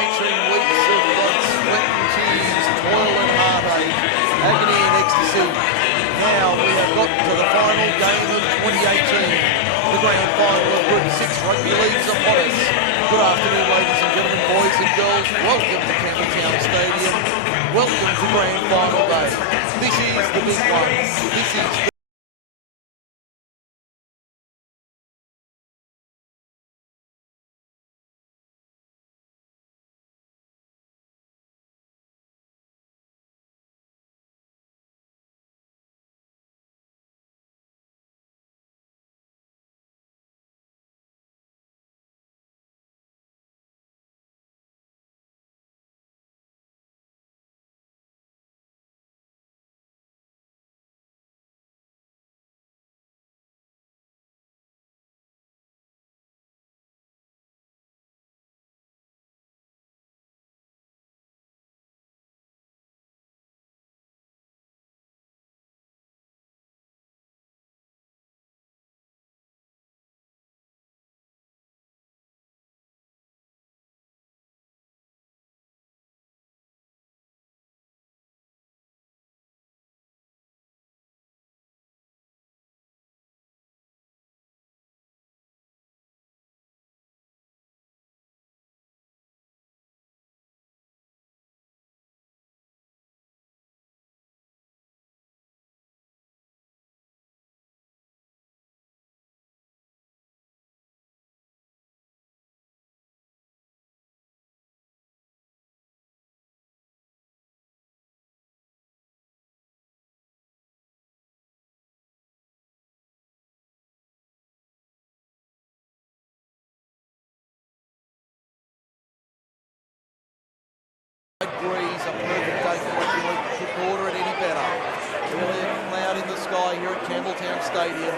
weeks of blood, sweat and tears, toil and heartache, agony and ecstasy. Now we have got to the final game of 2018. The grand final of Group 6 Rugby League's upon us. Good afternoon, ladies and gentlemen, boys and girls. Welcome to Campbelltown Stadium. Welcome to grand final day. This is the big one. This is degrees, a perfect day for rugby league. Couldn't order it any better. Really a cloud in the sky here at Campbelltown Stadium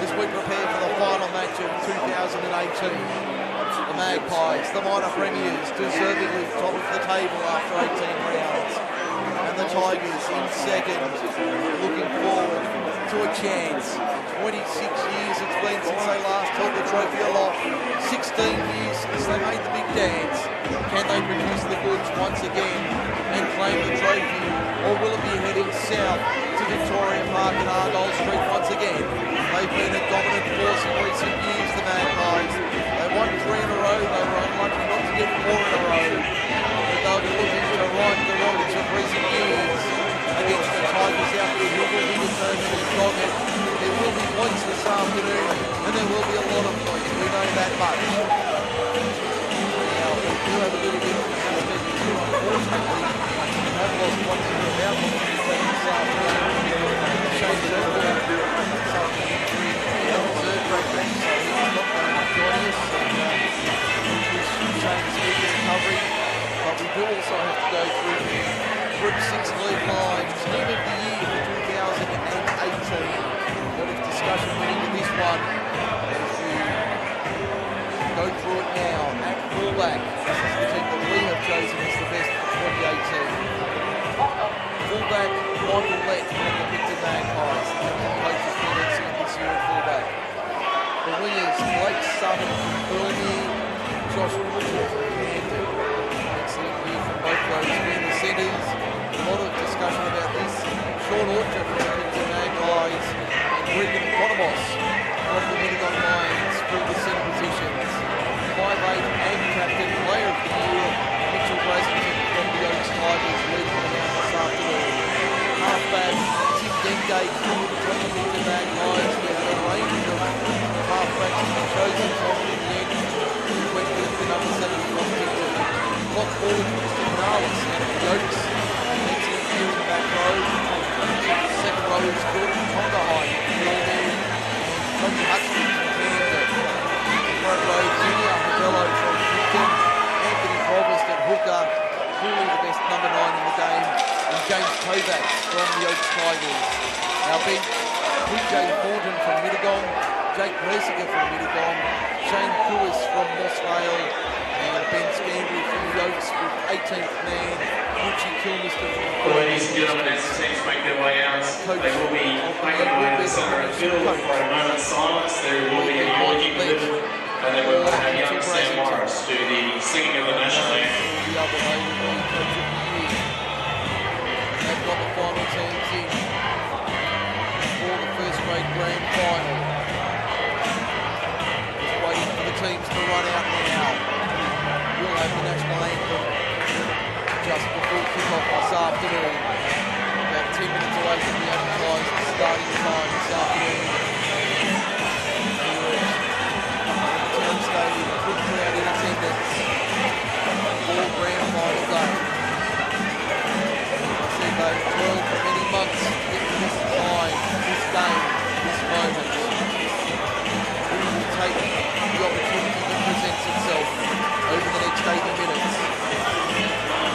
as we prepare for the final match of 2018. The Magpies, the minor premiers, deservedly top of the table after 18 rounds. And the Tigers in second, looking forward to a chance. 26 years it's been since they last held the trophy aloft. 16 years since they made the big dance. Can they produce the goods once again and claim the trophy, or will it be heading south to Victoria Park and Argyle Street once again? They've been a dominant force in recent years, the Magpies. They won 3 in a row, they were unlucky not to get 4 in a row. But they'll be looking to right the wrongs of recent years against the Tigers out there who will be determined and dogged. There will be points this afternoon, and there will be a lot of points, we know that much. We do have a little bit of aspect to, unfortunately, we have lost points in the out this afternoon. Shean suffering injury in the third grade match, so he's not going to join us. Wish Shean speedy recovery, but we do also have to go through Group 6 League Line Team of the Year for 2018. A lot of discussion went into this one as we go through it now. At fullback, this is the team that we have chosen as the best for 2018. Fullback, Michael Lett from the Picton Magpies. The coach has been excellent this year at fullback. The wingers, Blake Sutton from Burnie, Josh Woodward from Camden. Excellent year from both those being the centres. A lot of discussion about this. Sean Orchard from the Picton Magpies and Brendan Economos from the Middleton Lions for the centre positions. 5'8" and captain, player of the year, Mitchell Brasington from the Oaks Tigers, leading them out this afternoon. Halfback, Tim Dengate from the Picton Magpies. We had a range of halfbacks to be chosen from in the end. We went with the number 7 from Picton. Lock forward, Mr. Canales out of the Oaks. Excellent year in the back row. Second row is Gordon Tonga-High from Gilman. Tony Hudson from Camden. Front row, Junior Havello from Picton. Anthony Provost at hooker. Clearly the best number 9 in the game. And James Kovacs from the Oaks Tigers. Our bench, PJ Thornton from Mittagong. Jake Mercier from Mittagong. Shane Koulis from Mossvale. And Ben Scandry from the Oaks with 18th man. Richie Kilmister from the Ladies and gentlemen, as the teams make their way out, they will be making their way to the centre of the field for a moment's silence. There will be a eulogy given, and then we will have young Sam Morris do the singing of the national anthem. double. They will be Coach of the Year. They've got the final teams in for the first grade grand final. Just waiting for the teams to run out now. We'll have the national anthem just before kick-off this afternoon. About 10 minutes away from the advertised starting time this afternoon. Town Stadium, good crowd in attendance for grand final day. I said they've toiled for many months to get to this time, this game, this moment. We will take the opportunity that presents itself over the next 80 minutes.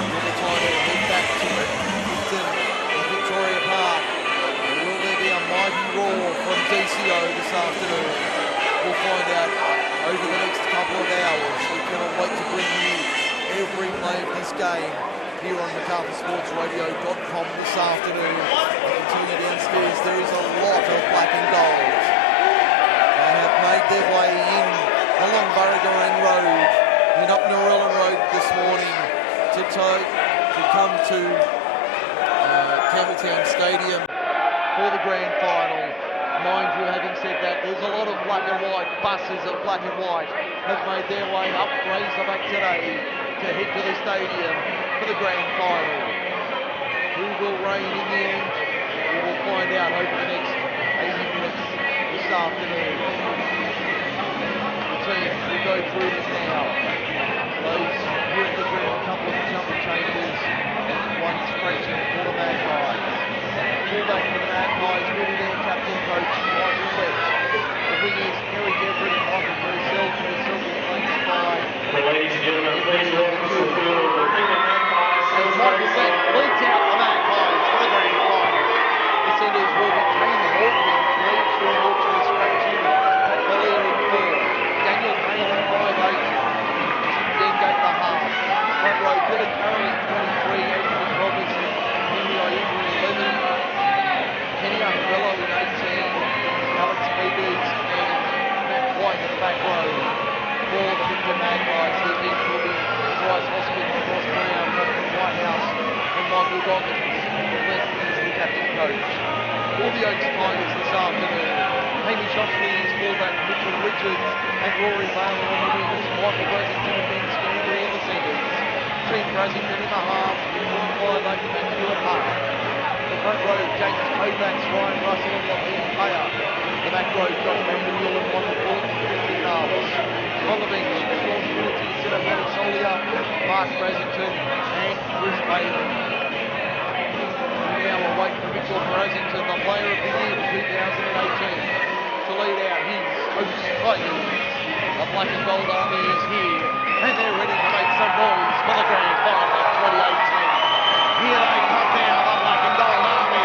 Will the time to head back to Picton in Victoria Park? Or will there be a mighty roar from DCO this afternoon? We'll find out over the next couple of hours. We cannot wait to bring you every play of this game here on MacArthurSportsRadio.com this afternoon. I can tell you downstairs there is a lot of black and gold. They have made their way in along Burragarang Road, in up Narellan Road this morning to come to Campbelltown Stadium for the grand final. Mind you, having said that, there's a lot of black and white buses of black and white have made their way up Razorback today to head to the stadium for the grand final. Who will reign in the end? We will find out over the next 80 minutes this afternoon. The teams will go through this now. Those who are the ground, couple of jumper changes, one stretching for the Magpies. Fullback for the Magpies, really their captain coach, Michael West. The wingers, Kerry Jeffrey and Michael Purcell. Purcell will play the five. Ladies and gentlemen, please welcome to the field the Picton Magpies. As Michael said, leads out the Magpies for the grand final. The centres will be Kane Morgan in three, Sean Wiltshire scratching, Pat Collier in four, Daniel Kane in 5'8", then gate the half. Front row, Dylan Carroll in 23, Anthony Robertson, Henry Ibu in 11, Kenny Umbrello in 18, Alex Peters and Matt White in the back row. For the Picton Magpies, the bench will be Bryce Hoskins, Ross Brown, Jonathan Whitehouse and Michael Goggins. West is the captain coach. For the Oaks Tigers this afternoon, Hamish Oshley is fullback, Mitchell Richards and Rory Baylor on the wings, Michael Brasington and Ben Scandry in the centres. Team Brasington in the half, John Five and Stuart Park. The front row, James Kovacs, Ryan Russell and Lachlan Payer. The back row, Josh McDonald and Michael Bullock and Timothy Carlos. On the bench, Sean Trinity, Cinnamon Solia, Mark Brasington and Bruce Bailey. We now await for Mitchell Brasington, the player of the year for 2018, to lead out his Oaks Tigers. The black and gold army is here and they're ready to make some noise for the grand final of 2018. Here they come now, the black and gold army.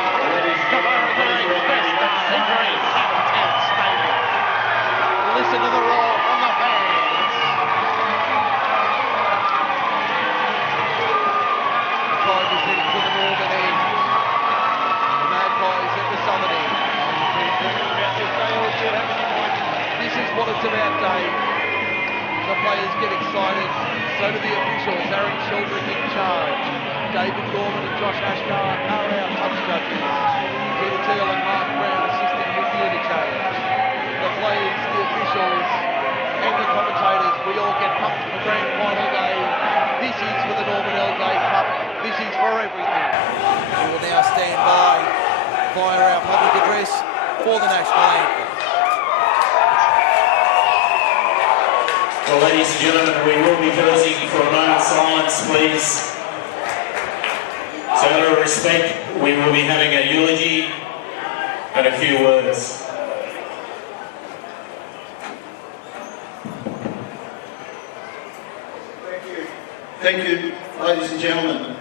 The Burragarang best in green Campbelltown Stadium. Listen to the roar from the fans. The Tigers heading to the northern end. The Magpies at the southern end. This is what it's about, Dave. The players get excited, so do the officials. Aaron Sheldrick in charge. David Gorman and Josh Ashgar are our touch judges. Peter Teal and Mark Brown assisting with the interchange. The players, the officials, and the commentators, we all get pumped for grand final day. This is for the Norman Elgate Cup. This is for everything. We will now stand by via our public address for the national anthem. Well, ladies and gentlemen, we will be pausing for a moment's silence, please. So out of respect, we will be having a eulogy and a few words. Thank you, ladies and gentlemen.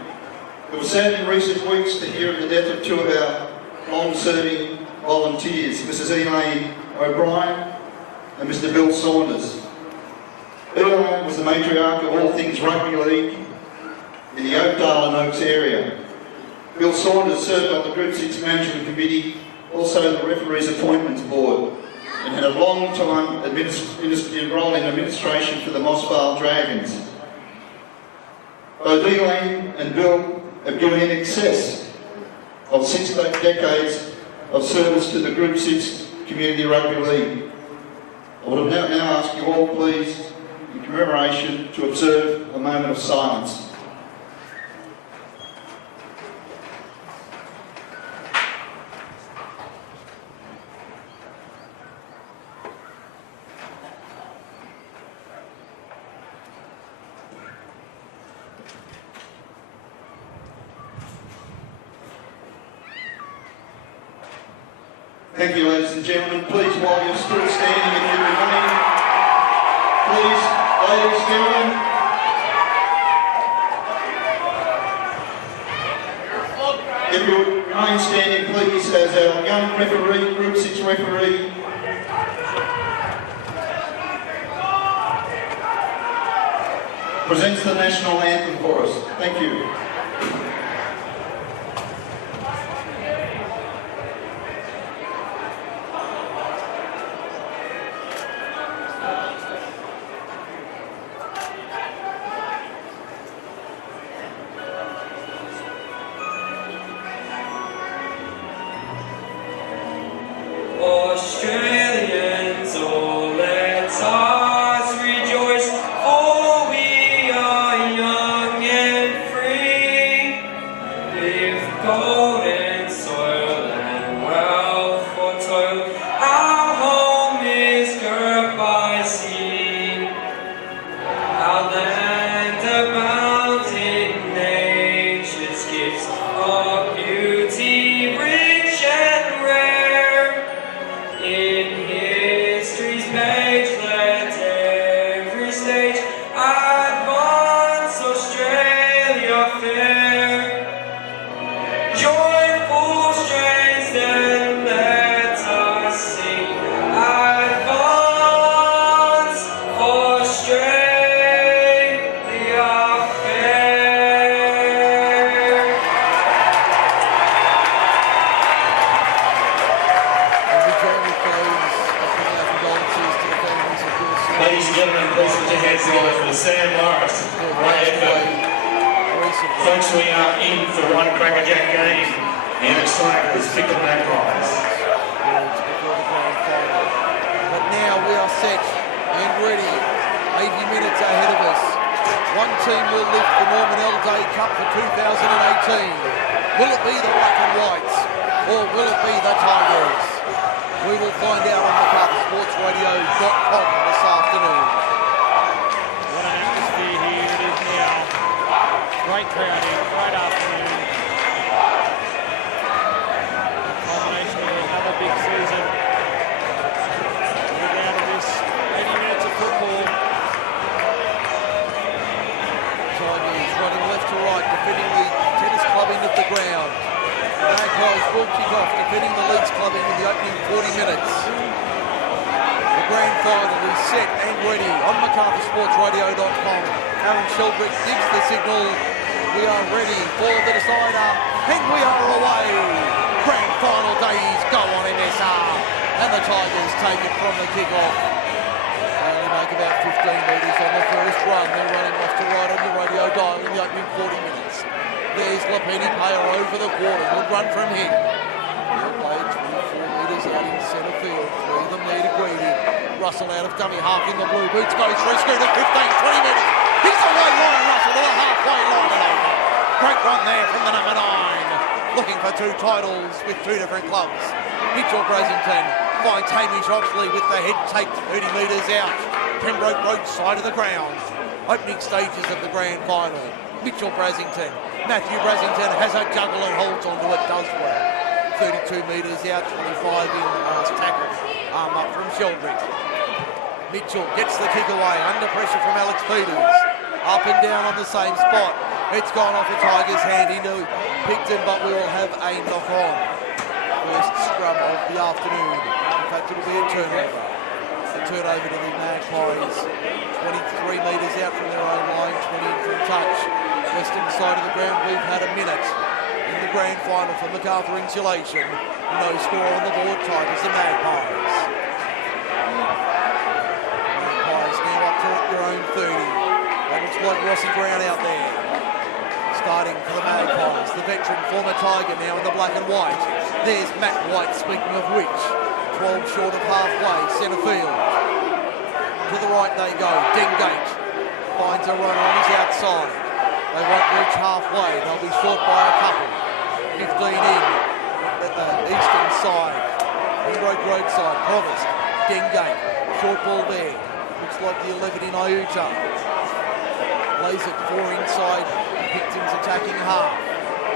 It was sad in recent weeks to hear of the death of two of our long-serving volunteers, Mrs. Elaine O'Brien and Mr. Bill Saunders. Elaine was the matriarch of all things rugby league in the Oakdale and Oaks area. Bill Saunders served on the Group 6 Management Committee, also the Referees Appointments Board, and had a long time role in administration for the Moss Vale Dragons. Both Elaine and Bill have given in excess of 6 decades of service to the Group 6 Community Rugby League. I would now ask you all, please, in commemoration, to observe a moment of silence. Thank you, ladies and gentlemen. Please, while you're still standing, if you remain, please, ladies and gentlemen. If you would remain standing, please, as our young referee, Group 6 referee, presents the national anthem for us. Thank you. Australians, oh let us rejoice, for we are young and free, with golden soil and wealth for toil, our home is girt by sea, our land abounds in nature's gifts of beauty, rich and rare. In history's page, let every stage advance Australia fair. Joyful strains, then let us sing. Advance Australia fair. Ladies and gentlemen, please put your hands together for Sam Morris. Great effort. Folks, we are in for one crackerjack game in Australia's Picton Magpies. But now we are set and ready. 80 minutes ahead of us. One team will lift the Norman L. Day Cup for 2018. Will it be the Black and Whites or will it be the Tigers? We will find out on McCarthySportsRadio.com this afternoon. What an atmosphere here it is now. Great crowd here, great afternoon. Culmination of another big season. We're down to this 80 minutes of football. Tigers running left to right, defending the tennis club end of the ground. Magpies will kick off, defending the Leeds club in the opening 40 minutes. The grand final is set and ready on McCarthySportsRadio.com. Aaron Sheldrick gives the signal. We are ready for the decider, and we are away. Grand final days go on in SR, and the Tigers take it from the kick-off. They only make about 15 metres on the first run. They're running off to right on the radio dial in the opening 40 minutes. There's Lapini Payer over the quarter. Good run from him. He'll play 24 metres out in centre field. Three of them need a greedy. Russell out of dummy half in the blue boots. Goes through Scooter 15, 20 metres. He's away Ryan Russell to the halfway line and over. Great run there from the number 9. Looking for 2 titles with 2 different clubs. Mitchell Brasington finds Hamish Oxley with the head take 30 metres out. Pembroke Road side of the ground. Opening stages of the grand final. Mitchell Brasington. Matthew Brasington has a juggle and holds onto it, does well. 32 metres out, 25 in, last tackle. Arm up from Sheldrick. Mitchell gets the kick away, under pressure from Alex Peters. Up and down on the same spot. It's gone off the Tigers' hand into Picton, but we will have a knock on. First scrum of the afternoon. In fact, it'll be a turnover. A turnover to the Magpies. 23 metres out from their own line, 20 in from touch. Western side of the ground, we've had a minute in the grand final for MacArthur Insulation. No score on the board, Tigers and Magpies. Magpies now up to their own 30. That looks like Rossi Brown out there. starting for the Magpies. The veteran former Tiger now in the black and white. There's Matt White, speaking of which. 12 short of halfway, centre field. To the right they go. Dengate finds a runner on his outside. They won't reach halfway. They'll be short by a couple. 15 in at the eastern side. Roadside. Provost. Dengate. Short ball there. Looks like the 11 in Iuta. Plays it 4 inside. Picton's attacking half.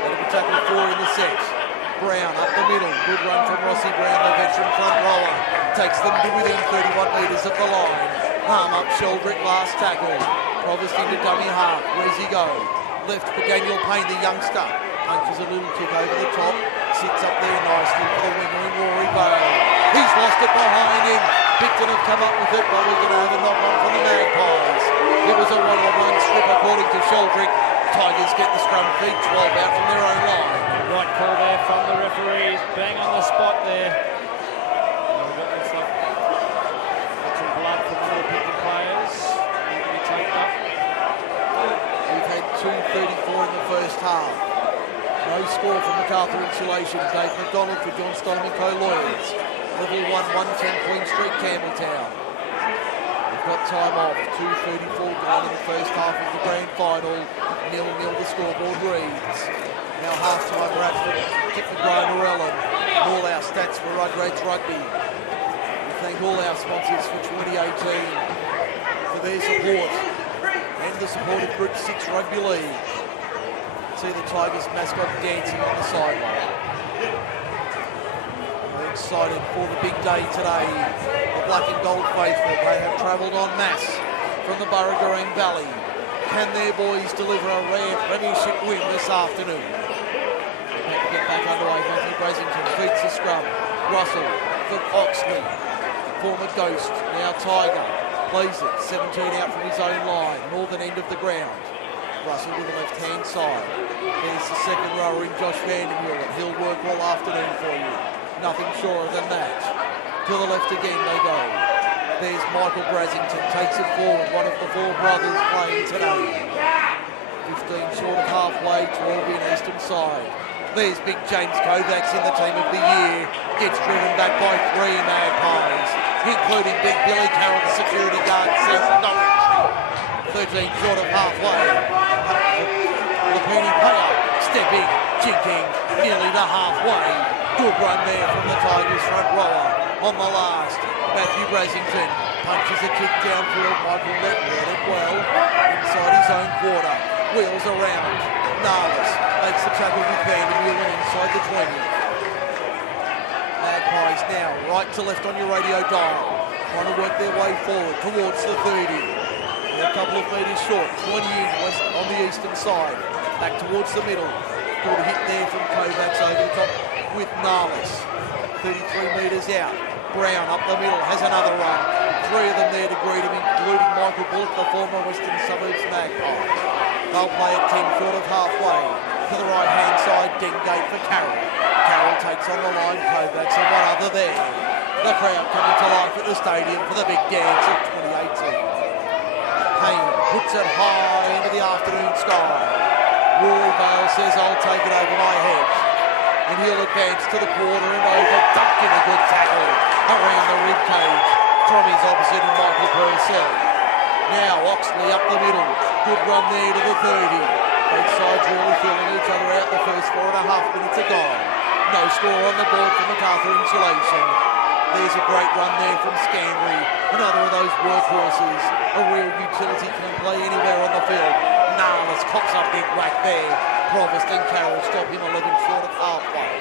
That'll be tackle 4 in the set. Brown up the middle. Good run from Rossi Brown, the veteran front rower. Takes them to within 31 metres of the line. Arm up Sheldrick, last tackle. Provost into dummy half. Where's he go? Left for Daniel Payne, the youngster. Punches a little kick over the top. Sits up there nicely for the winger in Rory Bale. He's lost it behind him. Picton have come up with it, but we're going to have a knock-on from the Magpies. It was a one-on-one strip according to Sheldrick. Tigers get the scrum feed, 12 out from their own line. Right call there from the referees. Bang on the spot there. Looks like some blood from one of the Picton players. Need to be taken up. We've had 2:34 in the first half. No score from MacArthur Insulation. Dave McDonald for John Stolman Co-Lawyers. Level 1, 110 Queen Street, Campbelltown. We've got time off. 2:34 gone in the first half of the grand final. 0-0 the scoreboard reads. Now half-time Bradford, Tippy Brian Morella. All our stats for Rugrats Rugby. We thank all our sponsors for 2018 for their support and the support of Group 6 Rugby League. See the Tigers mascot dancing on the sideline. We're excited for the big day today. The black and gold faithful, they have travelled en masse from the Burragorang Valley. Can their boys deliver a rare premiership win this afternoon? Get back underway. Matthew Brasington feeds the scrum. Russell for Oxley. Former Ghost, now Tiger. Plays it. 17 out from his own line. Northern end of the ground. Russell to the left-hand side. There's the second rower in Josh Vandermeer, and he'll work all afternoon for you. Nothing surer than that. To the left again they go. There's Michael Brasington. Takes it forward. One of the 4 brothers playing today. 15 short of halfway. 12 in eastern side. There's big James Kovacs in the team of the year. Gets driven back by 3 Magpies, including big Billy Carroll, the security guard, says no. 13 short of halfway. Lapini Payer stepping, jinking, nearly to halfway. Good run there from the Tigers front rower. On the last, Matthew Brasington punches a kick downfield. Michael let it well inside his own quarter. Wheels around. Narlis makes the tackle with Vandermeer inside the 20. Magpies now right to left on your radio dial, trying to work their way forward towards the 30. They're a couple of metres short, 20 in west on the eastern side, back towards the middle. Good hit there from Kovacs over the top with Narlis. 33 metres out. Brown up the middle, has another run. 3 of them there to greet him, including Michael Bullock, the former Western Suburbs Magpie. They'll play at 10 short of halfway. To the right-hand side, Dengate for Carroll. Carroll takes on the line, Kovacs and one other there. The crowd coming to life at the stadium for the big dance of 2018. Payne puts it high into the afternoon sky. Rory Bale says, I'll take it over my head. And he'll advance to the quarter and over, ducking a good tackle around the rib cage from his opposite in Michael Purcell. Now Oxley up the middle, good run there to the 30. Both sides really feeling each other out the first 4.5 minutes are gone. No score on the board for MacArthur Insulation. There's a great run there from Scambry, another of those workhorses, a real utility, can play anywhere on the field. Narlis cops up big whack there. Provost and Carroll stop him 11 short of halfway.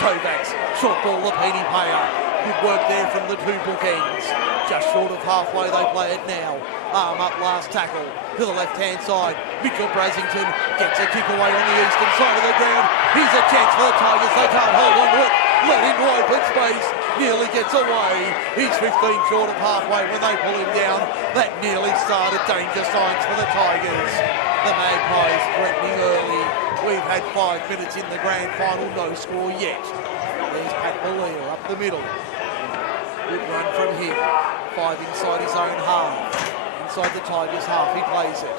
Kovacs, short ball, Lapini Payer. Good work there from the 2 bookends. Just short of halfway they play it now. Arm up, last tackle. To the left-hand side, Mitchell Brasington gets a kick away on the eastern side of the ground. Here's a chance for the Tigers, they can't hold on to it. Let into open space, nearly gets away. He's 15 short of halfway when they pull him down. That nearly started danger signs for the Tigers. The Magpies threatening early. We've had 5 minutes in the grand final, no score yet. There's Pat Balier up the middle. Good run from him. 5 inside his own half. Inside the Tigers half, he plays it.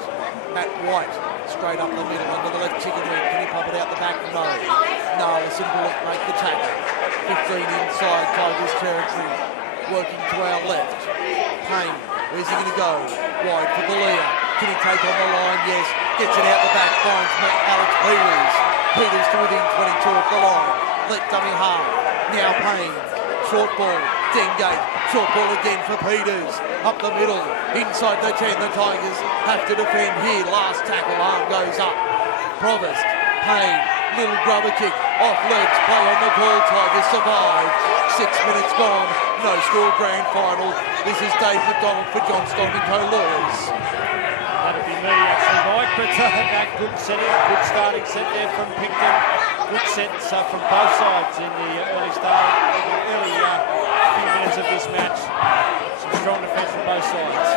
Matt White, straight up the middle, under the left chicken wing. Can he pop it out the back? No. Narlison will make the tackle. 15 inside Tigers territory. Working to our left. Payne, where's he going to go? Wide for Galea. Can he take on the line? Yes. Gets it out the back, finds Alex Peters. Peters to within 22 of the line. Let dummy half. Now Payne. Short ball. Dengate. Short ball again for Peters. Up the middle. Inside the 10. The Tigers have to defend here. Last tackle. Arm goes up. Provost. Payne. Little grubber kick. Off legs. Play on the ball. Tigers survive. 6 minutes gone. No score grand final. This is Dave McDonald for John Stoltenko Lawyers. That'd be me actually, Mike, but that good setting, good starting set there from Picton. Good sets from both sides in the early few minutes of this match. Some strong defence from both sides.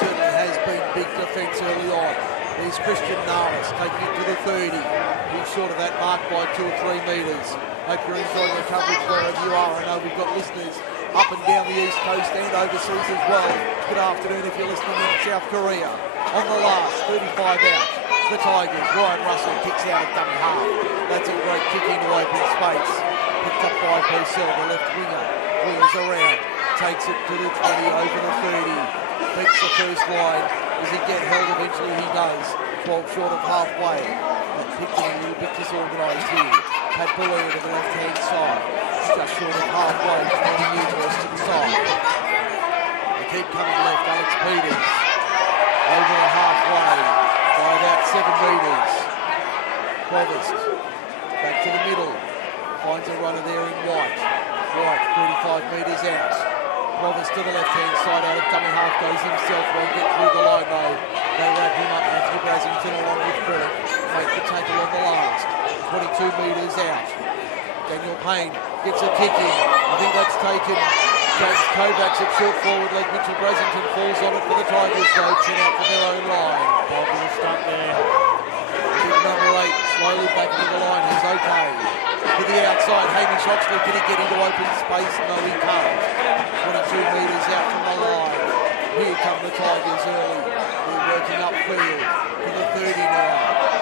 Certainly has been big defence early on. There's Christian Narlis taking it to the 30. He's short of that mark by 2 or 3 metres. Hope you're enjoying the coverage wherever you are. I know we've got listeners up and down the East Coast and overseas as well. Good afternoon if you're listening in South Korea. On the last, 35 out. The Tigers, Ryan Russell kicks out at dummy half. That's a great kick into open space. Picked up by Purcell, the left winger. Wheels around, takes it to the 20, over the 30. Beats the first line. Does he get held? Eventually he does. 12 short of halfway. But Picton a little bit disorganised here. Pat Bullier to the left-hand side. Just short of halfway, 20 metres to the side. They keep coming left, Alex Peters. Over the halfway by about 7 metres. Provost back to the middle. Finds a runner there in White. White 35 metres out. Provost to the left-hand side out of dummy half goes himself. Won't get through the line though. They wrap him up. Matthew Brasington along with Philip. Make the tackle on the last. 22 metres out. Daniel Payne gets a kick in. I think that's taken. James Kovacs at short forward leg. Mitchell Brasington falls on it for the Tigers though. 10 out from their own line. Good stunt there. Big number 8 slowly back into the line. He's okay. To the outside, Hamish Oxley. Can he get into open space? No, he can't. 22 metres out from the line. Here come the Tigers early. They're working upfield to the 30 now.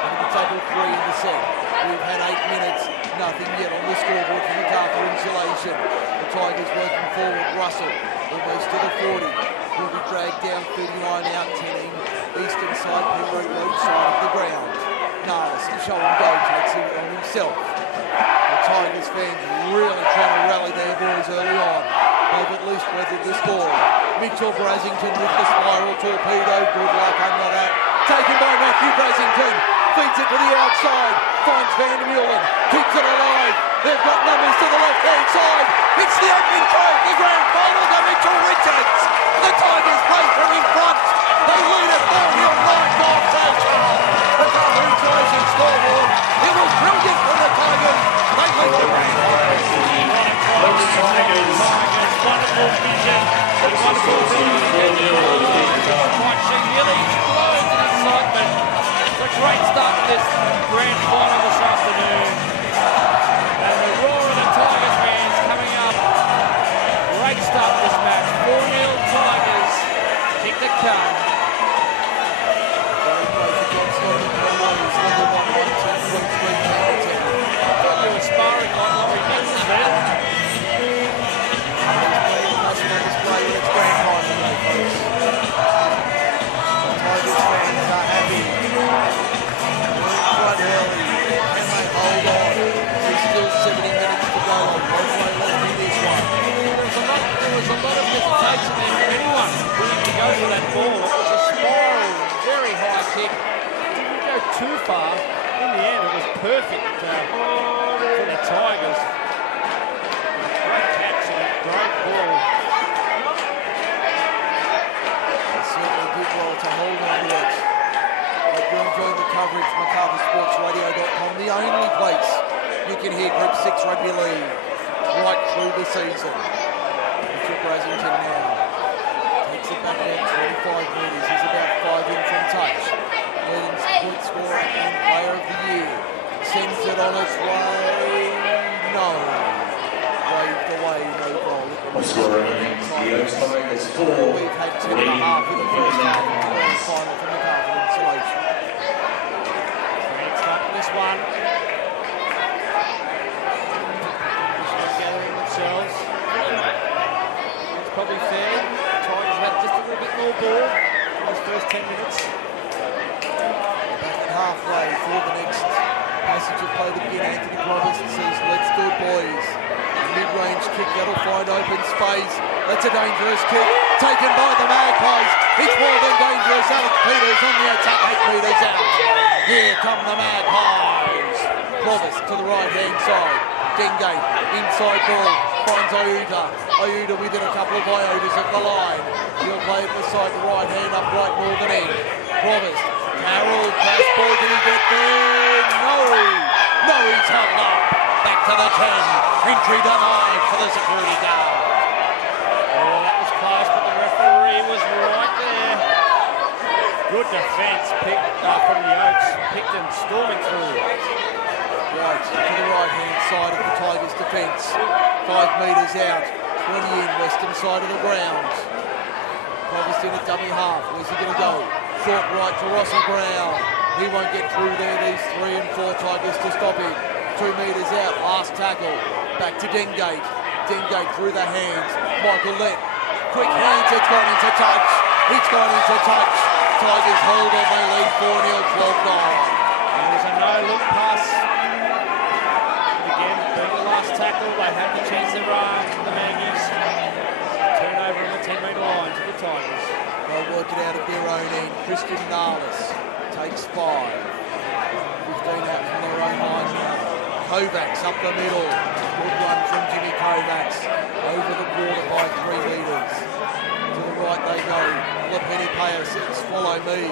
Going to tackle 3 in the set. We've had 8 minutes. Nothing yet on the scoreboard for MacArthur insulation. The Tigers working forward. Russell almost to the 40. Will be dragged down 39 out 10. Eastern side, Pembroke Road side of the ground. Narlis, show and go, takes it on himself. The Tigers fans really trying to rally their boys early on. They've at least weathered the score. Mitchell Brasington with the spiral torpedo. Good luck under that. Taken by Matthew Brasington. Feeds it to the outside. Finds Van Meulen. Keeps it alive. They've got numbers to the left-hand side. It's the opening try of the grand final to Mitchell Richards. The Tigers play from in front. They lead at 4-0 off take. The Carter insulation scoreboard. It was brilliant for the Tigers. They lead the grand final. Those Tigers. Wonderful vision. Wonderful vision. Quite she nearly explodes in excitement. It's a great start to this grand final this afternoon. And the roar of the Tigers fans coming up. Great start to this match. 4-0 Tigers. Kick the cut. You were sparring like Laurie Nixon then. Tigers fans are happy. Quite early. Can they hold on? There's still 70 minutes to go. Hopefully left in this one. There was a lot of hesitation there for anyone willing to go for that ball. It was a spiral, very high kick. Didn't go too far. In the end, it was perfect for the Tigers. Great catch and a great ball. They certainly did well to hold on to it. Hope you're enjoying the coverage. MacArthurSportsRadio.com, the only place you can hear Group 6 Rugby League right through the season. Mitchell Brasington now takes it back about 25 metres. He's about 5 in from touch. Leading point scorer and player of the year. Sends it on its way. No. Waved away, no goal. Scoring the Tigers 4. We've had 10.5 in the first half of the grand final for MacArthur insulation. first 10 minutes. Back at halfway for the next passage of play to begin. Anthony Provost says, let's do it, boys. Mid-range kick, that'll find open space. That's a dangerous kick, taken by the Magpies. It's more than dangerous. Alex Peters on the attack, 8 metres out. Here come the Magpies. Provost to the right-hand side. Dengate, inside ball, finds Outa. Outa within a couple of iotas of the line. He'll play it beside the right hand, upright northern end. Provost, Carroll, pass ball, did he get there? No, he's held up. Back to the 10. Entry denied for the security guard. Oh, that was close, but the referee was right there. Good defence from the Oaks. Picton storming through. Right, to the right-hand side of the Tigers' defence. 5 metres out, 20 in, western side of the ground. Provost in at dummy half. Where's he going to go? Short right to Rossi Brown. He won't get through there. These 3 and 4 Tigers to stop him. 2 metres out, last tackle. Back to Dengate. Dengate through the hands. Michael Lett. Quick hands, it's gone into touch. It's gone into touch. Tigers hold on, they lead 4-0, 12-9. There's a no-look pass. Again, being the last tackle, they have the chance to run. The Magpies turnover on the 10-metre line to the Tigers. They'll work it out at their own end. Christian Nalis takes 5. 15 out from their own line now. Kovacs up the middle. Good run from Jimmy Kovacs. Over the border by 3 metres. To the right they go. Lepeni Payer says, follow me.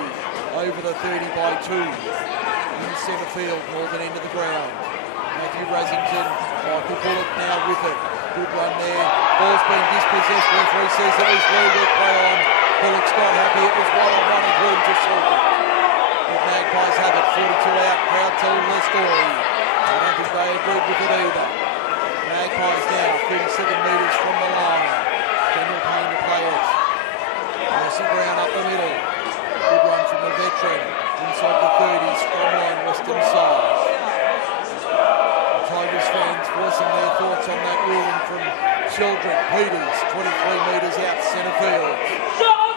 Over the 30 by 2. In centre field, northern end of the ground. Matthew Rasington, Michael Bullock now with it. Good run there. Ball's been dispossessed. Referee says it was legal. Play on. Bullock's not happy. It was 1-on-1 and room to score. The Magpies have it. 42 out. Crowd telling their story. I don't think they agreed with it either. Magpies now 37 metres from the line. Daniel Payne to play it. Mercy Brown up the middle. Good run from the veteran. Inside the 30s. Scrum line western side. Tigers fans voicing their thoughts on that ruling from Sheldrick. Peters, 23 metres out centre field.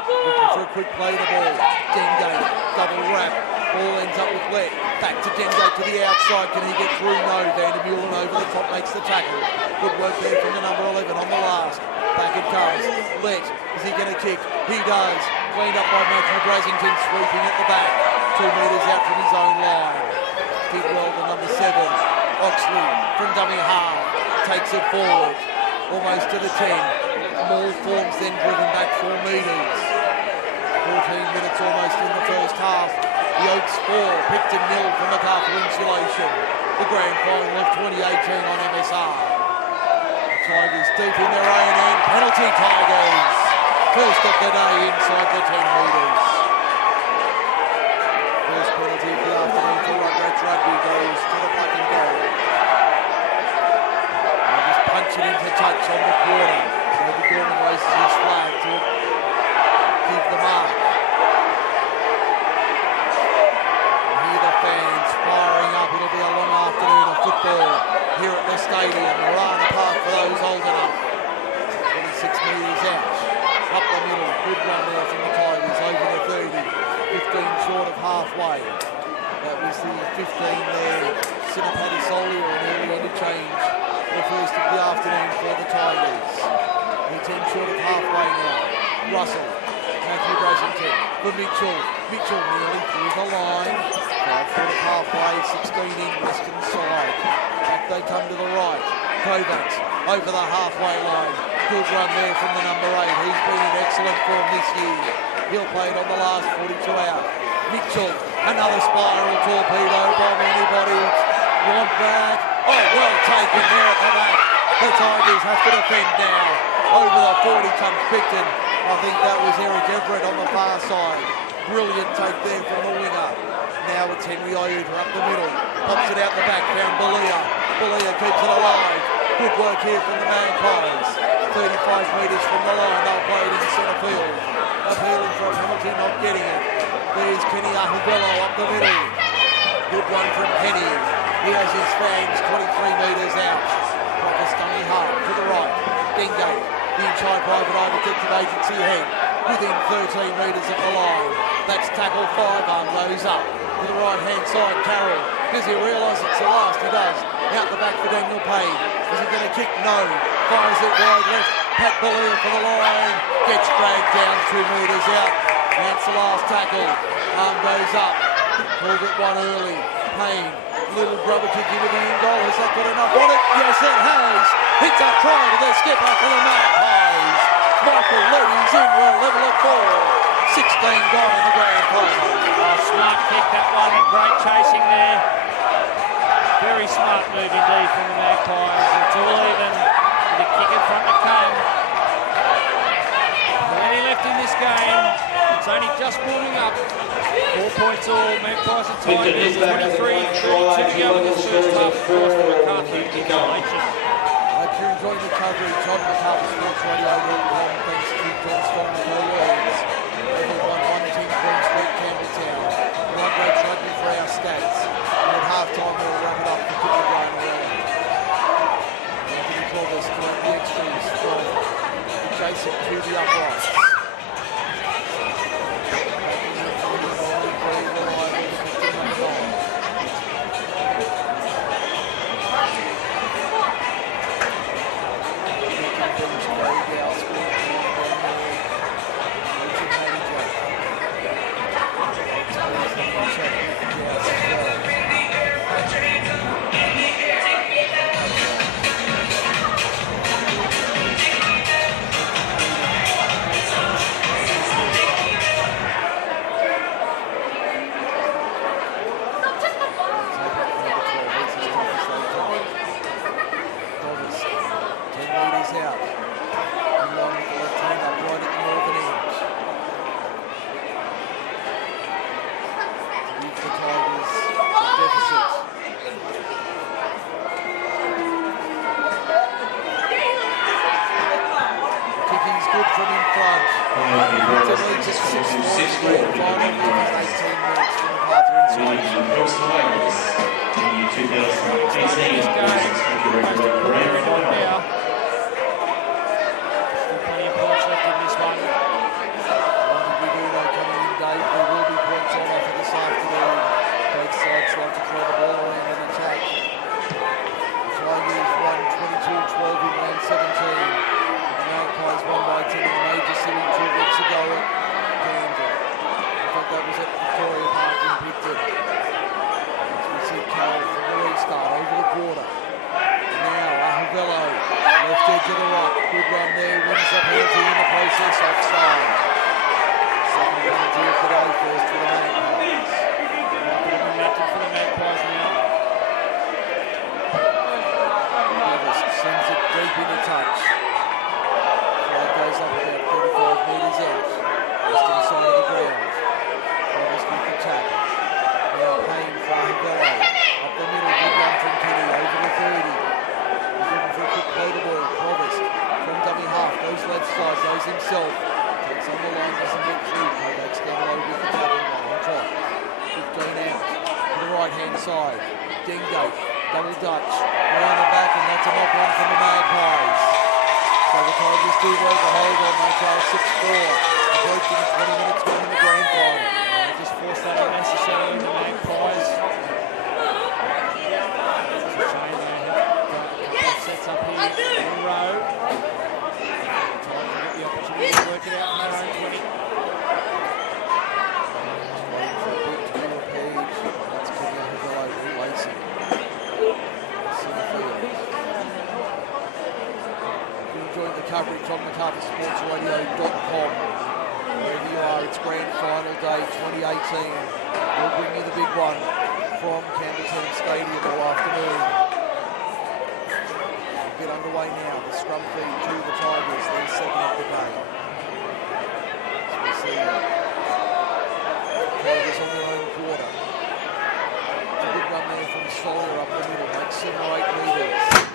Looking for a quick play the ball. Dengate, double wrap. Ball ends up with Lett. Back to Dengate to the outside. Can he get through? No. Vandermeulen over the top makes the tackle. Good work there from the number 11 on the last. Back it comes. Lett, is he going to kick? He does. Cleaned up by Matthew Brasington, sweeping at the back. 2 metres out from his own line. Did well the number 7. Oxley from dummy half. Takes it forward. Almost to the 10. Maul forms then driven back 4 metres. 14 minutes almost in the first half. The Oaks 4, Picton 0 from MacArthur Insulation. The grand final of 2018 on MSR. The Tigers deep in their own end. Penalty Tigers. First of the day inside the 10 metres. First penalty of the afternoon for Rugrats Rugby goes to the black and gold. They just punch it into touch on the quarter. David Gorman raises his flag to give the mark. And hear the fans firing up. It'll be a long afternoon of football here at the stadium. Marana Park for those old enough. 26 metres out. Up the middle. Good run there from the Tigers over the 30. 15 short of halfway. That was the 15 there. Sinapati Solia, an early interchange. The first of the afternoon for the Tigers. They're 10 short of halfway now. Russell, Matthew Brasington for Mitchell. Mitchell nearly through the line. 5 short of halfway, 16 in western side. Back they come to the right. Kovacs over the halfway line. Good run there from the number 8. He's been in excellent form this year. He'll play it on the last 42 out. Mitchell, another spiral torpedo bomb. Anybody want that? Oh, well taken there at the back. The Tigers have to defend now. Over the 40 comes Picton. I think that was Eric Everett on the far side. Brilliant take there from the winger. Now it's Henry Outa up the middle. Pops it out the back, found Balia. Balia keeps it alive. Good work here from the Magpies. 35 metres from the line, they'll play it in centre field. Appealing for a penalty, not getting it. There's Kenny Ahubello up the middle. Good run from Kenny. He has his fans 23 metres out. Proper dummy half to the right. Dengate, the inside private eye detective agency head. Within 13 metres of the line. That's tackle 5. Arm goes up to the right-hand side. Carroll, does he realise it's the last? He does. Out the back for Daniel Payne. Is he going to kick? No. Fires it wide left. Pat Balloon for the line. Gets dragged down 2 metres out. That's the last tackle. Arm goes up. Pulled it one early. Payne. Little rubber kick into the in goal. Has that got enough on it? Yes, it has. Hits a try to the skipper for the Magpies. Michael Luty's in. We're level at 4. 16 gone in the grand final. Smart kick that one, and great chasing there. Very smart move indeed from the Magpies. It's all even with a kick in front to come. Plenty left in this game. It's only just warming up. 4 points all. Magpies and Tigers. 23-32 to go in this first half. Of course, the McCarthy isolation. Hope you're enjoying the coverage on McCarthy Sports Radio.com. Thanks to John Strong and Mo Williams. Level 1, 110 Green Street, Campbelltown. Right rates rugby for our stats. And at half-time, we'll wrap it up for Picton going around. Anthony Clovis doing the extras from adjacent to the uprights. Coverage on McCarthySportsRadio.com. Wherever you are, it's Grand Final Day 2018. We'll bring you the big one from Campbelltown Stadium all afternoon. We'll get underway now. The scrum feed to the Tigers, their second of the day. So we see Tigers on their own quarter. It's a good run there from Sawyer up the middle, makes 7 or 8 metres.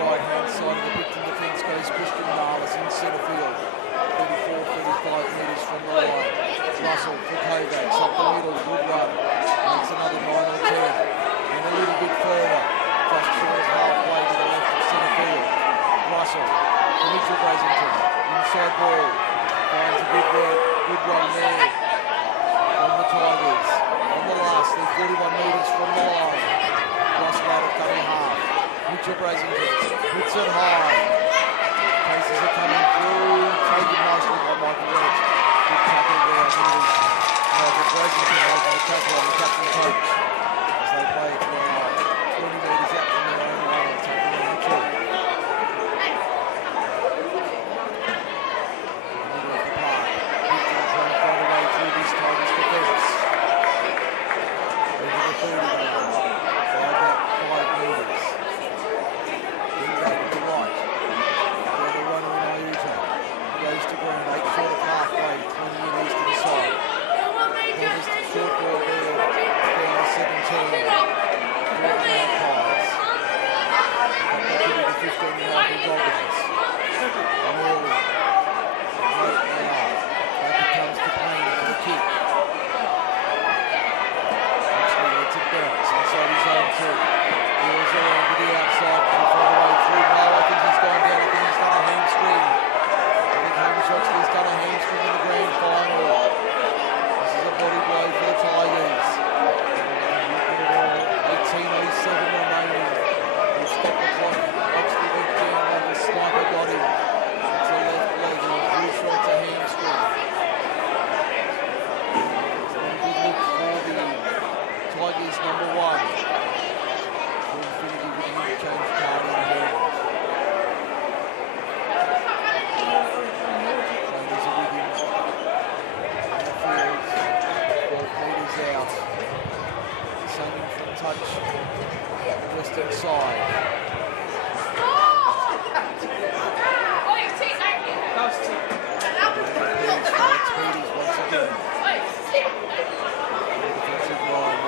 Right-hand side of the Picton defence goes Christian Marlis in centre field. 34-35 metres from the line. Russell for Kovacs up the middle, good run. Makes another 9 or 10. And a little bit further, just short of halfway to the left of centre field. Russell for Mitchell Brasington. Inside ball. finds a good run there from the Tigers. On the last, they're 41 metres from the line. Russell out of dummy half. Mitchell Brasington puts it high. Cases are coming through. Taken nicely by Michael Welch. Good tackle there. I think it was Michael Brasington making the tackle on the captain coach. As they play it now 20 metres out from their own line. Tackle on Mitchell. This Tigers defence. Over the 30 now, by about 5 metres. Dingo to the right. Got the runner in Iuta. Goes to ground, 8 short of halfway, 20 in eastern side. There's a short ball there, down to 17. For the Magpies. They'll give it to 15 and a half in Goggins. And early. Right now. Back it comes to Payne for the kick. Actually, it's a bounce inside his own two. Wheels around to the outside for the fairway through. No, I think he's gone down. I think he's done a hamstring. I think Hamish Oxley's done a hamstring in the grand final. This is a body blow for the Tigers. 18:07 remaining. He's got the clock. Oxley went down when the sniper got him. It's a left leg. He's right to hamstring. Tigers number 1. Infinity with the interchange card in hand. Tigers are with him. In the field. 12 metres out. Singing from touch. Western side. Speedies once again. Defensive line,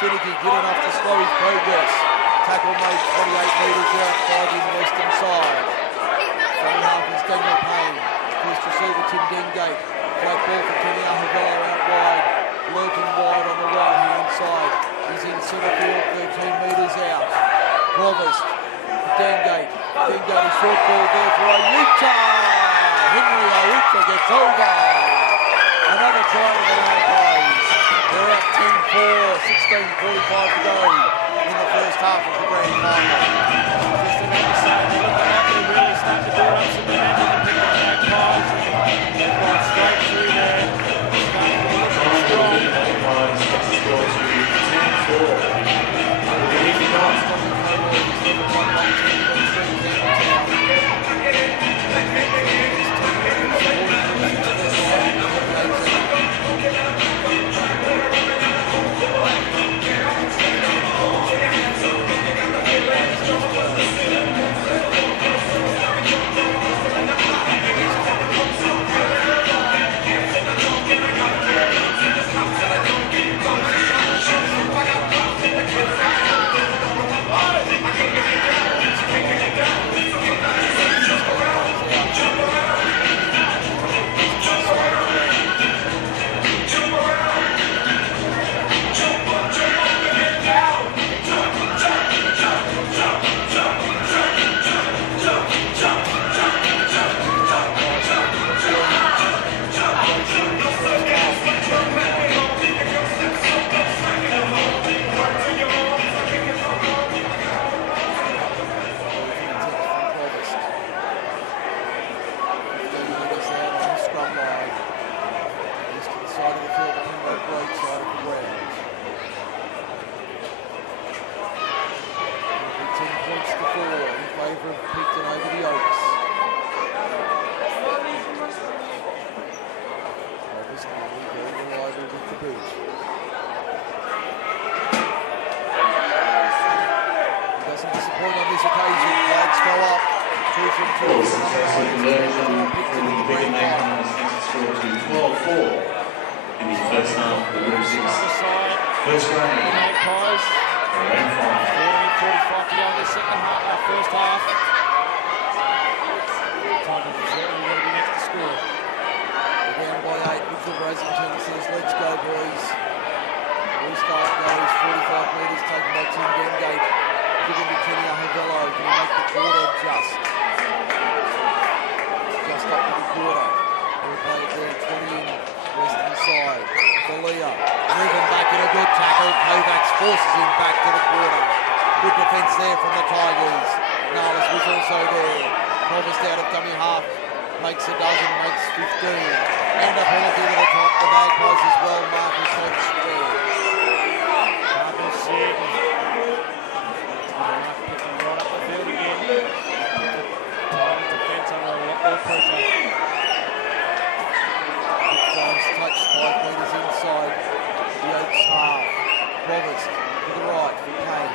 Finicky, good enough to slow his progress. Tackle made 28 metres out, 5 in western side. Front half is Daniel Payne. First receiver Tim Dengate. Flat ball for Kenny Ahavella out wide. Lurking wide on the right hand side. He's in centre field, 13 metres out. Provost, Dengate. Dengate, a short ball there for Iuta. Henry Iuta gets over. Another try to the Magpies. They're up 10-4, 16:45 to go in the first half of the grand final. Just another side, they look like they're really starting to build up some momentum to pick up Magpies. They've gone straight through there. Starting to look strong. Magpies gets the score to 10-4. Well, successful conversion for the Picton Magpies takes the score to 12-4 in the first half of the Group 6. First grade. Magpies. Round 5. 45 to go in the second half, first half. Tigers are certainly going to be next to score. They're down by 8. Mitchell Brasington says, let's go, boys. Restart goes 45 metres taken by Tim Bengate. Given to Kenny Ahavello. Can he make the quarter just? Just up to the quarter. We'll play it there, 20 in, western side. Dalia, moving back in a good tackle. Kovacs forces him back to the quarter. Good defence there from the Tigers. Nalis was also there. Promised out of dummy half. Makes a dozen, makes 15. And a penalty to the top. The Magpies as well. Marcus takes square. Marcus Shean. Picking right up the field again. Tigers defence under a lot more pressure. Picton's touch 5 metres inside the Oaks half. Promised to the right for Payne.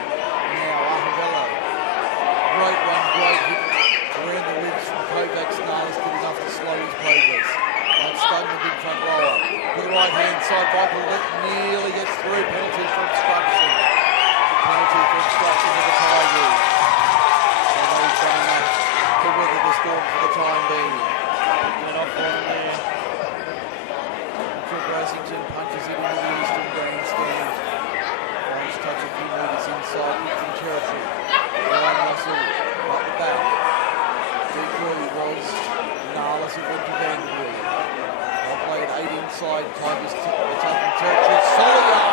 Now Ahavello. Great one, great hit around the ribs from Kovacs. Nalis did enough to slow his progress. And stung the big front rower. To the right hand side, Michael nearly gets through. Penalty for obstruction. Penalty for obstruction of the Tigers. So they've done enough to weather the storm for the time being. Picking it off for them there. Mitchell Brasington punches it into the eastern grandstand. Finds touch a few metres inside Picton territory. Ryan Russell up the back. Decoy was Nalis. It went to Vanderbilt. They played 8 inside. Tigers attacking territory. Solier!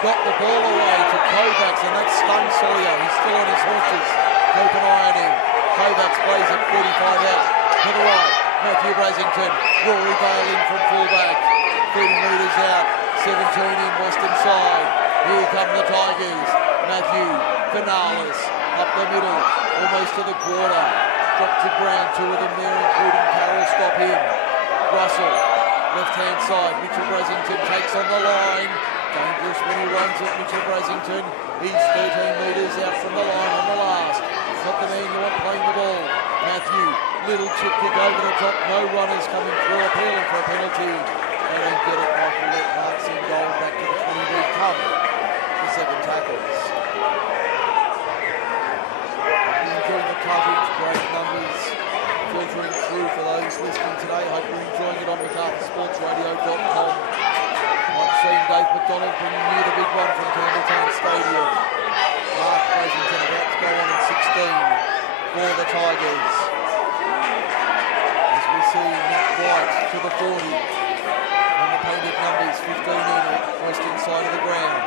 Got the ball away to Kovacs, and that stung Solier. He's still on his haunches. Keep an eye on him. Kovacs plays at 45 out. To the right, Matthew Brasington. Rory Bale in from fullback. 30 metres out. 17 in western side. Here come the Tigers. Matthew Finalis up the middle. Almost to the quarter. Dropped to ground. 2 of them there, including Carroll. Stop him. Russell. Left-hand side. Mitchell Brasington takes on the line. Dangerous when he runs it, Mitchell Brasington. He's 13 metres out from the line on the last. Not the man you want playing the ball. Matthew, little chip kick over the top. No runners coming through, appealing for a penalty. They don't get it. Michael let Marks in goal back to the 20-metre cover for 7 tackles. Enjoying the coverage, great numbers filtering through for those listening today. Hope you're enjoying it on MacArthurSportsRadio.com. I've seen Dave McDonald bringing you the big one from Campbelltown Stadium. Mark Brasington about to go on in 16 for the Tigers. As we see Matt White to the 40 on the painted numbers, 15 in it, western side of the ground.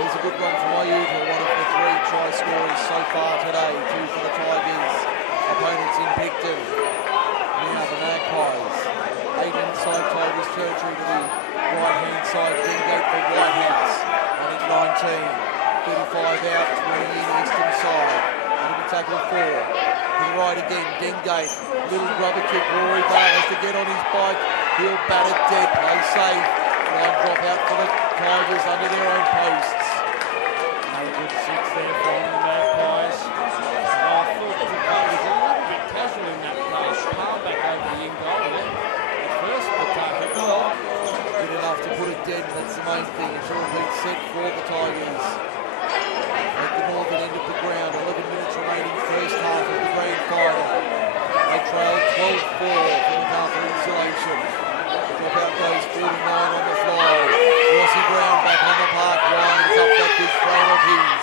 There's a good one for Mayuta, one of the 3 try scorers so far today. 2 for the Tigers. Opponents in Picton. Now the Magpies. 8 inside Tigers territory to the right-hand side. Dengate for Whitehouse. And at 19. 35 out, 20 in eastern side. Little tackle 4. To the right again, Dengate. Little rubber kick. Rory Bale has to get on his bike. He'll bat it dead. Play safe. Line drop out for the Tigers under their own posts. No good 6 there from the Magpies. I thought the Tigers a little bit casual in that place. Palm back over the in goal there. First attack. Good enough to put it dead, and that's the main thing. It's all been set for the Tigers. At the northern end of the ground, 11 minutes remaining, first half of the grand final. They trail 12-4 from MacArthur Insulation. Drop out goes 49 on the fly. Rossi Brown back on the park, winds up that big frame of his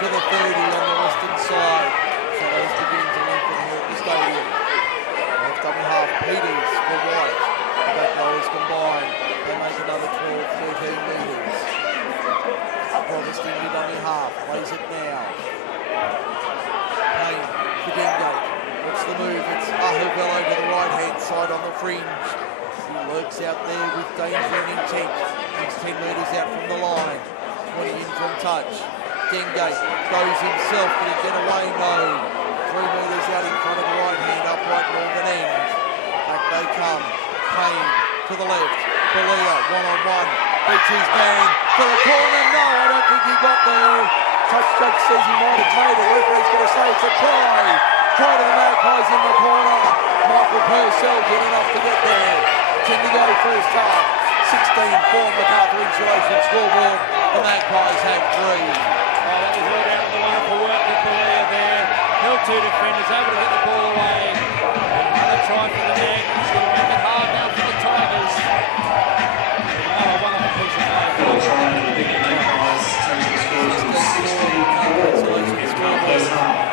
to the 30 on the western side. Shadows beginning to lengthen here at the stadium. Left up in half, Peters for White. The back rowers combined. They make another 12-13 metres. Promised in the dummy half, plays it now. Payne for Dengate. What's the move? It's Ahavello to the right-hand side on the fringe. He lurks out there with danger and intent. He's 10 metres out from the line. 20 in from touch. Dengate goes himself, but he get away? No. 3 metres out in front of the right-hand upright northern end. Back they come. Payne to the left. Belia, one-on-one. Beats his man to the corner. No, I don't think he got there. Touch judge says he might have made it. Referee's going to say it's a try. try to the Magpies in the corner. Michael Purcell did enough to get there. 10 to go first half. 16-4 MacArthur Insulation scoreboard. The Magpies have 3. Oh, that was all down to the wonderful work of Balea there. Held 2 defenders, able to get the ball away. Another try for the Mags. It's going to make it hard now for the Tigers. Another wonderful piece of play. Good try to the big Magpies, turning the score to 16-4 in the first half.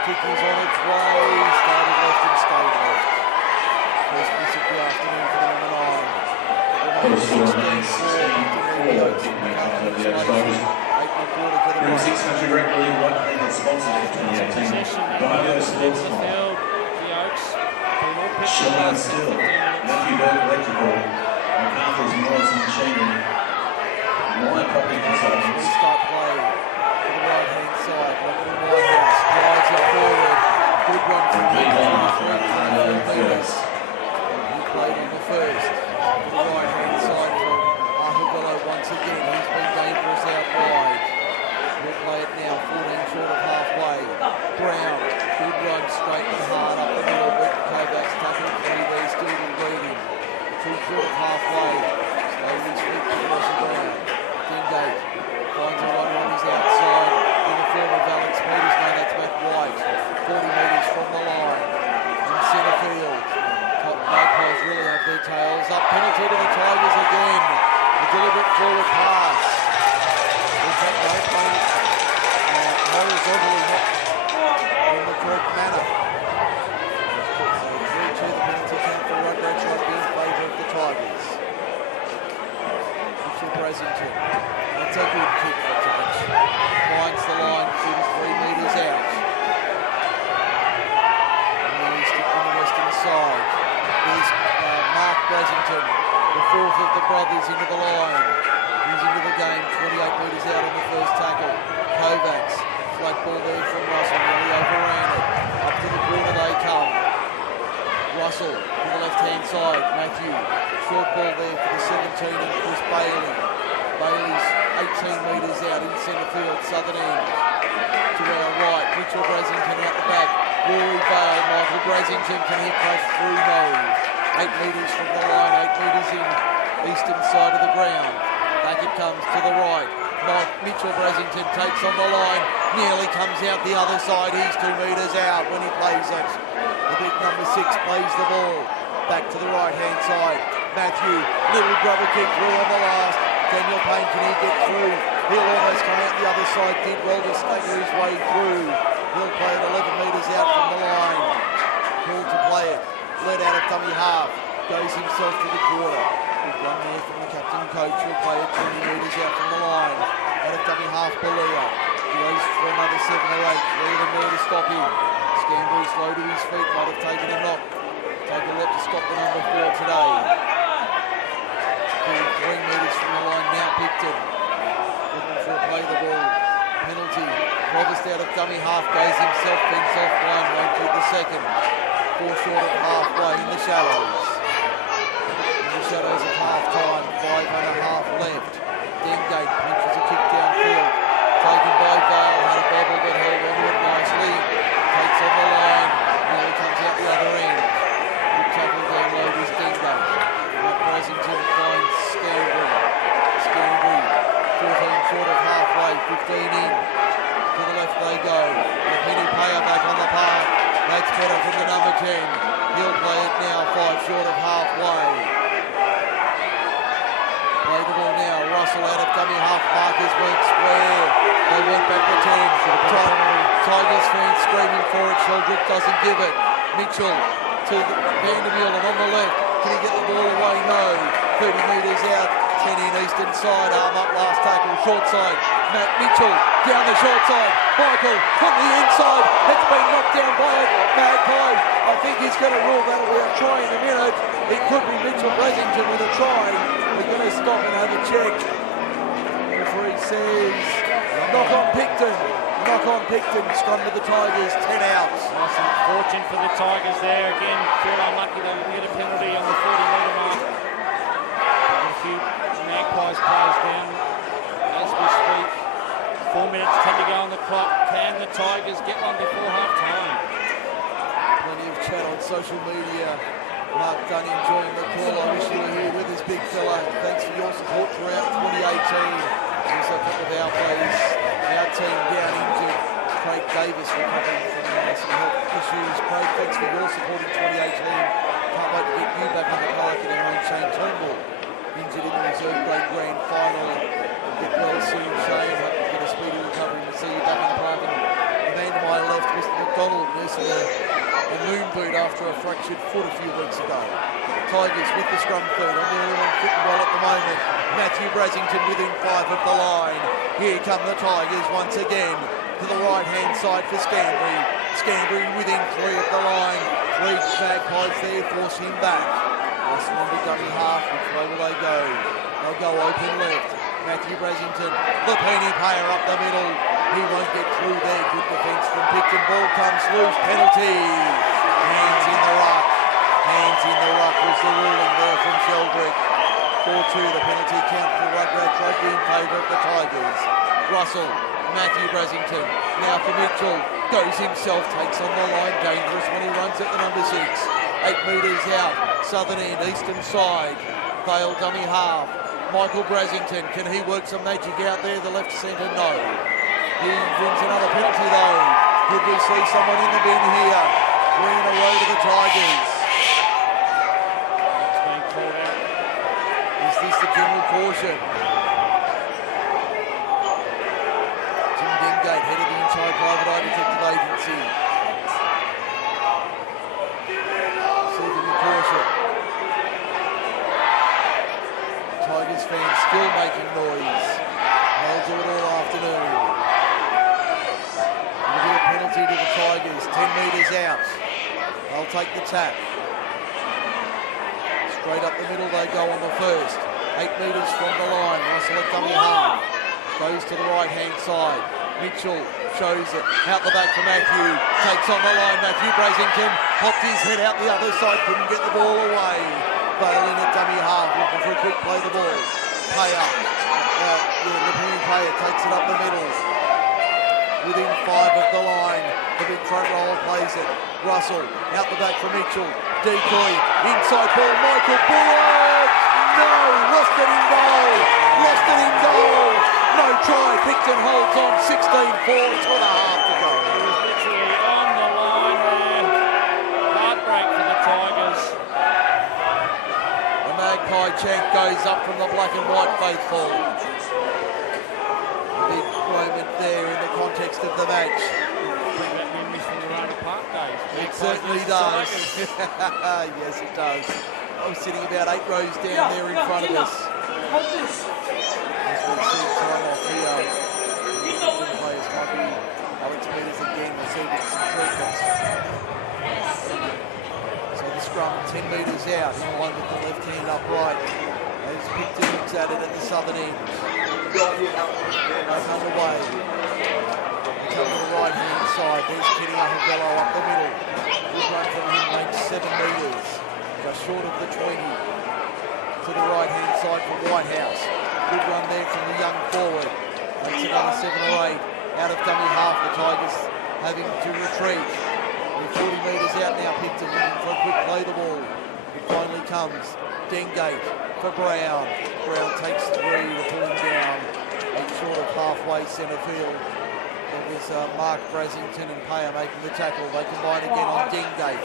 Kickies on its way, started left and stayed left. First miss of the afternoon for the number 9. 16-4, Six Country Rugby League White Painted sponsor for 2018. Bio Sports Club. Shean Still. Matthew Burke Electrical. McArthur's Morrison Machinery. My Property Consultants. Start play to the right hand side. Whitehouse drives it forward. Good run from Picton. He played on the first. To the right hand side from Ahuvelo once again. He's been dangerous out wide. He'll play it now, 14 short of halfway. Brown, good run straight and hard up the middle, but Kovacs taking free there, still leading. 2 short of halfway. Slowly his feet across the ground. Dingate finds a runner on his outside in the form of Alex Peters. No, that's Matt White. 40 metres from the line. In centre field. Magpies really have their tails up. Penalty to the Tigers again. A deliberate forward pass. Horizontally, not in the correct manner. So 3-2 the penalty count for Rugrats Rugby in favour of the Tigers. Mitchell Brasington, that's a good kick for touch. Finds the line, shooting 3 metres out. And then he's on the western side. There's Mark Brasington, the fourth of the brothers into the line. He's into the game, 28 metres out on the first tackle. Kovacs, flat ball there from Russell, really overran it. Up to the corner they come. Russell to the left-hand side, Matthew. Short ball there for the 17 and Chris Bailey. Bailey's 18 metres out in centre field, southern end. To our right, Mitchell Brasington out the back. Rory Bale, Michael Brasington, can he crash through? No. 8 metres from the line, 8 metres in, eastern side of the ground. Back it comes to the right. Mitchell Brasington takes on the line, nearly comes out the other side. He's 2 metres out when he plays it. The big number 6 plays the ball. Back to the right-hand side. Matthew, little brother kick through on the last. Daniel Payne, can he get through? He'll almost come out the other side. Did well to stagger his way through. He'll play it 11 metres out from the line. Called to play it. Led out of dummy half. Goes himself to the quarter. Big run there from the captain coach. He'll play it 20 metres out from the line. Out of dummy half, Balea. Goes for another 7 or 8. Leaving there to stop him. Scamble's slow to his feet. Might have taken a knock. Take a lot to stop the number 4 today. 3 metres from the line now, Picton. Looking for a play the ball. Penalty. Provost out of dummy half. Goes himself. Fends off one. Won't beat the second. 4 short of halfway in the shadows. Shadows of half time, 5 and a half left. Dengate punches a kick downfield. short of halfway, 15 in. To the left they go. The Penny Payer back on the park. That's better from the number 10. He'll play it now, 5 short of halfway. Play the ball now. Russell out of dummy half. Markers went square. They went back to 10. Tigers fans screaming for it. Sheldrick doesn't give it. Mitchell to Vanderbilt and on the left. Can he get the ball away? No. 30 metres out. 10 in eastern side. Arm up last tackle. Short side. Matt Mitchell down the short side. Michael from the inside. It's been knocked down by it. Magpie. I think he's going to rule that'll be a try in a minute. It could be Mitchell Brasington with a try. We're going to stop and have a check. The referee says knock on Picton. Knock on Picton. Scrum to the Tigers. 10 outs. Nice fortune for the Tigers there. Again, feel unlucky they will get a penalty on the 40-metre mark. A few Magpies players down as we speak. 4 minutes, 10 to go on the clock. Can the Tigers get one before half-time? Plenty of chat on social media. Mark Dunn enjoying the call. I wish you were here with us, big fella. Thanks for your support throughout 2018. Also a couple of our players, our team down injured. Craig Davis recovering from some health issues. Craig, thanks for your support in 2018. Can't wait to get you back on the park in our own Shane Turnbull. Injured in the reserve grade grand final. Get well soon, Shane. Hope you get a speedy recovery. We'll see you back on the park. And the man to my left, Mr. McDonald, nursing a moon boot after a fractured foot a few weeks ago. Tigers with the scrum third. On the only one fitting well at the moment. Matthew Brasington within 5 of the line. Here come the Tigers once again. To the right-hand side for Scambry. Scambry within 3 of the line. 3 Magpies there, force him back. Russell into dummy half. Which way will they go? They'll go open left. Matthew Brasington. The Penny Payer up the middle. He won't get through there. Good defence from Picton. Ball comes loose. Penalty. Hands in the ruck. Hands in the ruck was the ruling there from Sheldrick. 4-2. The penalty count for Rugrats Rugby in favour of the Tigers. Russell. Matthew Brasington. Now for Mitchell. Goes himself. Takes on the line. Dangerous when he runs at the number 6. 8 metres out. Southern end. Eastern side. Vale dummy half. Michael Brasington. Can he work some magic out there? The left centre, no. He wins another penalty though. Could we see someone in the bin here? 3 in a row to the Tigers. It's been called out. Is this the general caution? Tim Dengate, head of the Inside Private Eye Detective Agency. Receiving the caution. Tigers fans still making noise. They'll do it all afternoon. It'll be a penalty to the Tigers. 10 metres out. They'll take the tap. Straight up the middle they go on the first. 8 metres from the line. Russell at dummy half. Goes to the right-hand side. Mitchell shows it. Out the back for Matthew. Takes on the line. Matthew Brasington popped his head out the other side. Couldn't get the ball away. Bale in at dummy half. Looking for a quick play the ball. Payer. The Penny Payer takes it up the middle. Within 5 of the line. The big front roller plays it. Russell out the back for Mitchell. Decoy. Inside ball. Michael Bullock. No. Lost it in goal. Lost it in goal. No try. Picton holds on. 16-4. 2.5 to go. He was literally on the line there. Heartbreak for the Tigers. The Magpie chant goes up from the black and white faithful. A big moment there in the context of the match. Bring back memories from the Rona Park days. It certainly does. Yes, it does. I was sitting about 8 rows down there in front of us. As we see time off here. The players might be Alex Peters again receiving some treatment. So the scrum 10 metres out, in line with the left hand upright. As Picton looks at it at the southern end. Back underway. Come to the right hand side. There's Kenny Ahavello up the middle. Good run from him, makes 7 metres. Just short of the 20. To the right hand side for Whitehouse. Good run there from the young forward. Makes another 7 or 8. Out of dummy half, the Tigers having to retreat. We're 40 metres out now, Picton looking for a quick play the ball. It finally comes. Dengate for Brown. Brown takes 3 to pull him down. 8 short of halfway centre field. It was Mark Brasington and Payer making the tackle. They combine again on Dingate,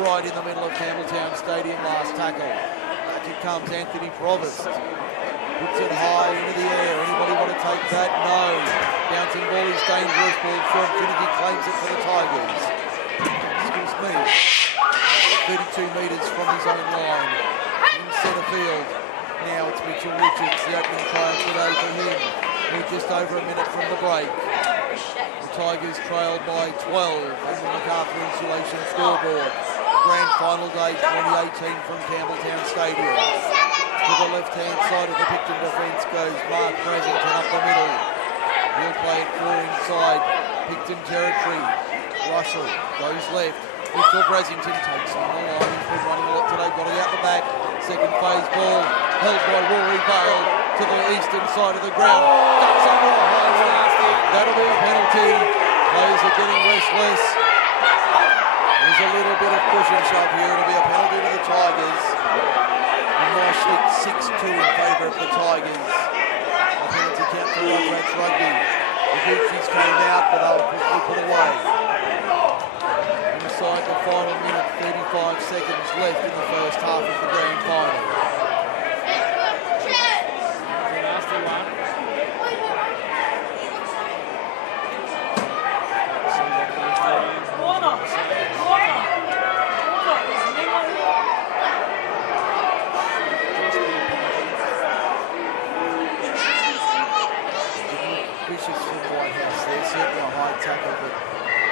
right in the middle of Campbelltown Stadium, last tackle. Back it comes Anthony Provost. Puts it high into the air. Anybody want to take that? No. Bouncing ball is dangerous. Ball from Finnegan, claims it for the Tigers. Excuse me. 32 metres from his own line. In centre field. Now it's Mitchell Richards, the opening try of the day for him. We're just over a minute from the break. The Tigers trailed by 12 on the MacArthur Insulation scoreboard. Grand final day 2018 from Campbelltown Stadium. To the left-hand side of the Picton defence goes Mark Brasington up the middle. He'll play it through inside Picton territory. Russell goes left. Mitchell Brasington takes on the line. He's been running a lot today. Got it out the back. Second phase ball held by Rory Vale to the eastern side of the ground. Ducks under a high one. That'll be a penalty. Players are getting restless. There's a little bit of push and shove here. It'll be a penalty to the Tigers. And nice hit 6-2 in favour of the Tigers. A penalty count for Rugrats Rugby. The Gucci's came out, but they were quickly put away. Inside the final minute, 35 seconds left in the first half of the grand final. A nasty one. Vicious for White House there, certainly a high tackle, but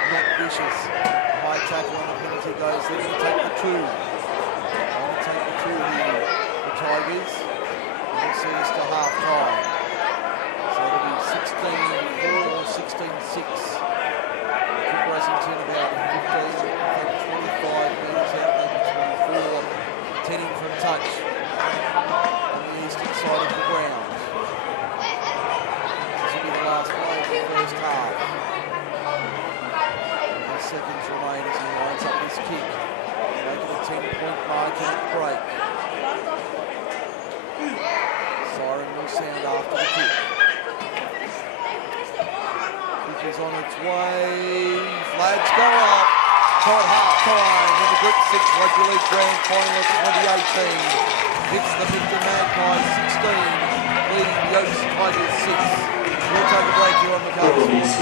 not vicious. A high tackle and the penalty goes. They're going to take the two. They're going to take the two here, the Tigers. We'll see us to half time. So it'll be 16-4 or 16-6. Brasington about 15, 25 metres out, maybe 24, 10 in from touch on the eastern side of the ground. This will be the last play of the first half. 20 seconds remain as he lines up this kick. Make it a 10-point margin at the break. Siren will sound after the kick. Is on its way. Flags go up. At half-time in the Group 6 Rugby League Grand Final of 2018. It's the Picton Magpies 16, leading the Oaks Tigers 6. We'll take a break here on the Magpies.